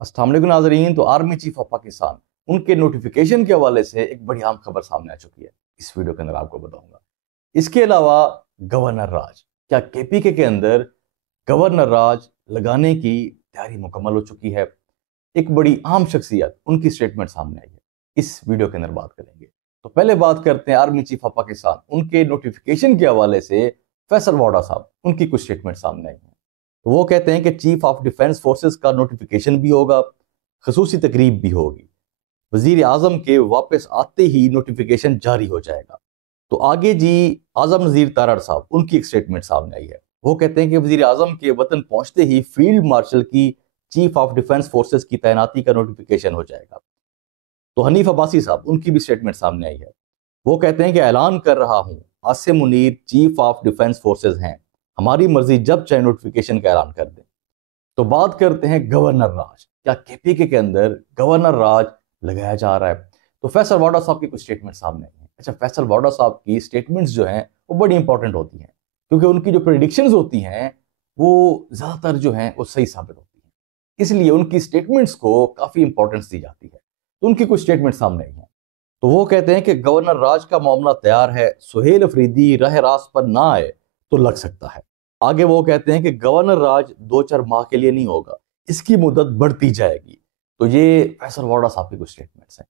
अस्सलाम वालेकुम नाज़रीन। तो आर्मी चीफ ऑफ पाकिस्तान उनके नोटिफिकेशन के हवाले से एक बड़ी अहम खबर सामने आ चुकी है। इस वीडियो के अंदर आपको बताऊंगा। इसके अलावा गवर्नर राज, क्या केपीके के अंदर गवर्नर राज लगाने की तैयारी मुकम्मल हो चुकी है? एक बड़ी अहम शख्सियत उनकी स्टेटमेंट सामने आई है, इस वीडियो के अंदर बात करेंगे। तो पहले बात करते हैं आर्मी चीफ ऑफ पाकिस्तान उनके नोटिफिकेशन के हवाले से। फैसल वाडा साहब उनकी कुछ स्टेटमेंट सामने आई है। तो वो कहते हैं कि चीफ ऑफ डिफेंस फोर्सेस का नोटिफिकेशन भी होगा, खसूसी तकरीब भी होगी, वजीर आजम के वापस आते ही नोटिफिकेशन जारी हो जाएगा। तो आगे जी आजम नजीर तारड़ साहब उनकी एक स्टेटमेंट सामने आई है। वो कहते हैं कि वजीर आजम के वतन पहुंचते ही फील्ड मार्शल की चीफ ऑफ डिफेंस फोर्सेस की तैनाती का नोटिफिकेशन हो जाएगा। तो हनीफ अब्बासी साहब उनकी भी स्टेटमेंट सामने आई है। वो कहते हैं कि ऐलान कर रहा हूं, Asim Munir chief of defence forces हैं, हमारी मर्जी जब चाहे नोटिफिकेशन का ऐलान कर दें। तो बात करते हैं गवर्नर राज, क्या केपीके के अंदर गवर्नर राज लगाया जा रहा है? तो फैसल वाडा साहब की कुछ स्टेटमेंट सामने आई है। अच्छा, फैसल वाडा साहब की स्टेटमेंट्स जो हैं वो बड़ी इंपॉर्टेंट होती हैं, क्योंकि उनकी जो प्रिडिक्शंस होती हैं वो ज्यादातर जो हैं वो सही साबित होती हैं, इसलिए उनकी स्टेटमेंट्स को काफी इंपॉर्टेंस दी जाती है। तो उनकी कुछ स्टेटमेंट सामने आई हैं। तो वो कहते हैं कि गवर्नर राज का मामला तैयार है, सुहेल अफरीदी राह रास्त पर ना आए तो लग सकता है। आगे वो कहते हैं कि गवर्नर राज 2-4 माह के लिए नहीं होगा, इसकी मुद्दत बढ़ती जाएगी। तो ये फैसल वाडा साहब की कुछ स्टेटमेंट्स हैं।